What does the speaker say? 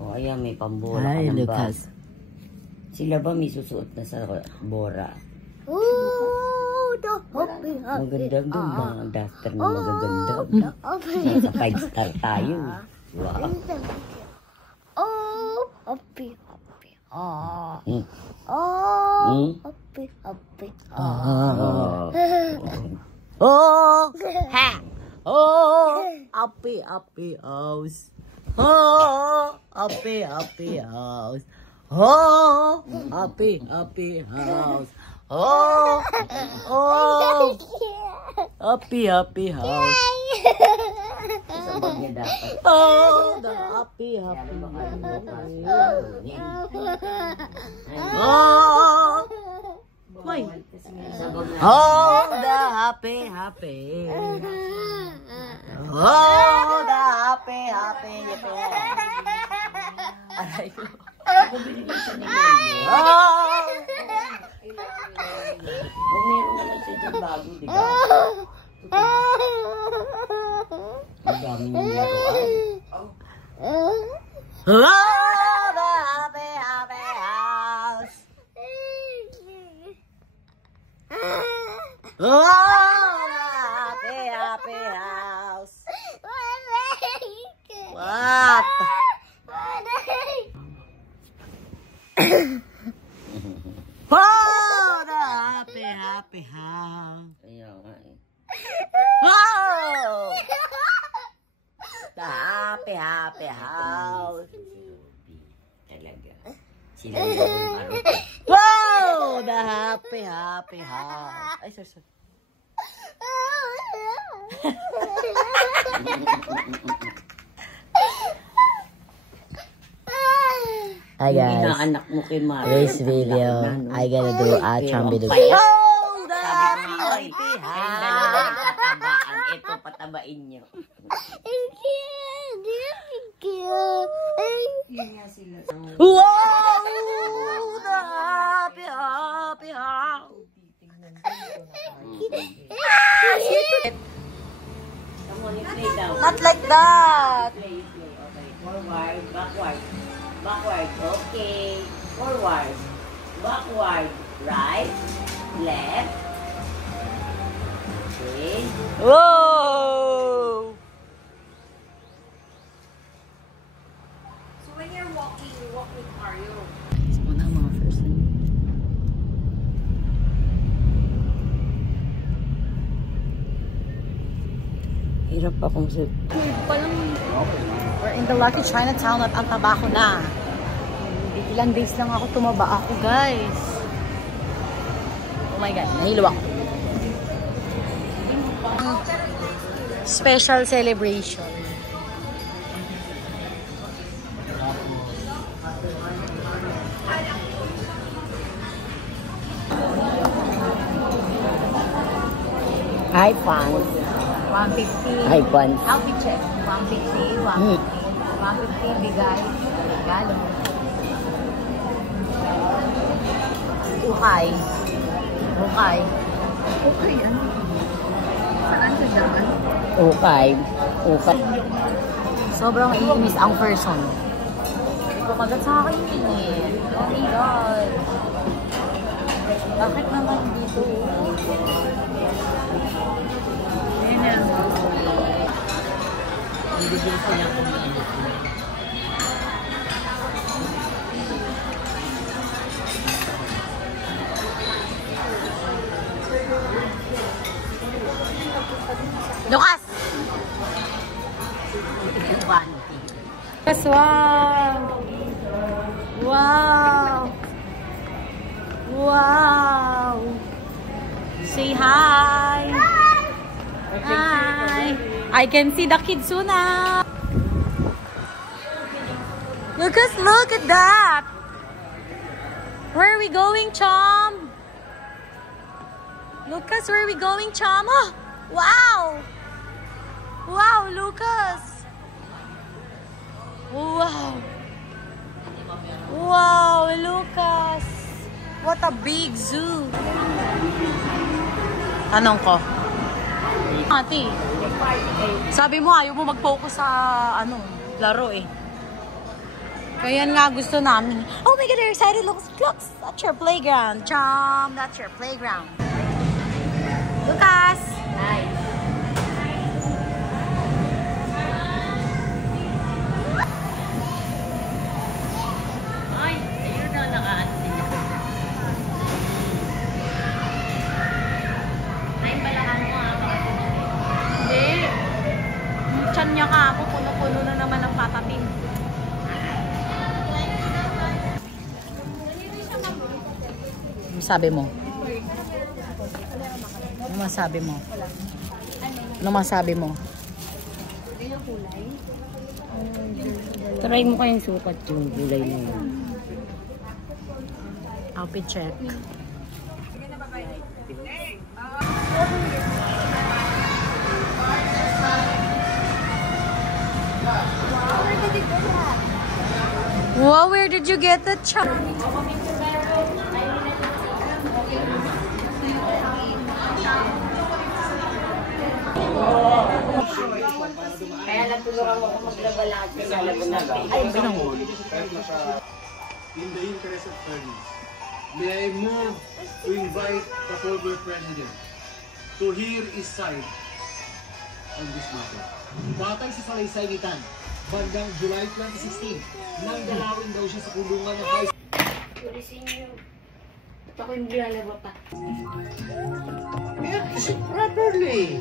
O, ayan, may pambora ka ng bag. Sila ba may susuot na sa bora? Magandang doon mga duster na magaganda. Nasa 5 star tayo. Wow. Happy. Happy house. Oh, happy house. Oh, happy house. Oh, happy house. Sabag niya dapat. Oh, the happy house. Oh, why? Oh, the happy. Oh, the happy. Aray ko. Ako binigay siya ni Lolo. O meron naman siya dyan bago, di ba? Ang dami niyong laruan. Oh, the happy house. Oh, the happy house. What? Oh, the happy house. Kaya nga eh. Oh, the happy house. Talaga. Sila yung araw. Wow, the happy house. Ay, sorry. Hi Yung guys, inaanak mo kay Mara. this video, I gotta do a video. Oh, the happy house. Nagtatabaan. Ito, patabain nyo. Yun nga sila. Wow, the happy house. Come on, play down. Not like that. Play. Okay. Forward, backward. Backward, okay. Forward, backward, right, left. Okay. Whoa. So when you're walking, you walk with Mario. Muna ang mga first. Hirap akong we're in the lucky Chinatown at ang taba ko na. Ilang days lang ako tumaba ako, guys. Oh my God, nahilo ako. Special celebration. Hi, fans. 150. Hi, fans. Outfit check. 150. 150 bigay. Regalo. Ukay. Okay, ano? Saan siya dyan? Okay. Sobrang iinis ang person. Kumagat sa akin eh. Oh my God. Bakit naman dito? Ayan na. Bibigyan ko lang kung Lucas! Lucas, wow! Wow! Say hi! Hi! I can see the Kitsuna! Lucas, look at that! Where are we going, Chom? Lucas, where are we going, Chom? Oh, wow! Wow, Lucas! Wow! Wow, Lucas! What a big zoo! Tanong ko. Ate, sabi mo ayaw mo mag-focus sa laro eh. Kaya nga gusto namin. Oh my God, they're excited. Look, that's your playground. Chom, that's your playground. Lucas! Hi. Ay, ayun na naka-ansin. Ay, balakan mo Hindi. Tiyan niya ka ako. Puno-puno na naman ang patatim. Ano sabi mo? Ano masabi mo? Ano masabi mo? Try mo kayong sukat yung gulay na yun. Outfit check. Wow, where did you get the chop? Kaya natulungan mo ako maglaba lahat sa laban natin. Ay, In the interest of fairness, may I move to invite the former president to hear his side on this matter. Batay sa salaysay ni Tan, bandang July 2016, nang dalawin daw siya sa kulungan ng high Pulisin niyo. Ba't ako hindi lalaba pa? school. Properly.